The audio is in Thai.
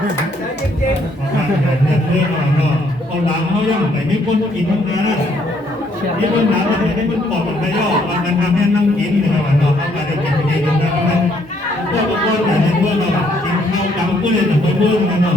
เรื่องเอาหลังเขาย่ำแต่ไม่พ้นกินทั้งนั้นนี่เพิ่งหลังเลยนี่เพิ่งปอกไปย่อมันทำให้นั่งกินเลยว่าเราเข้าไปได้กินดีกันได้ไหมพวกคนเนี่ยพวกเรากินข้าวจังก็เลยแต่ไปเรื่องนั่นเนาะ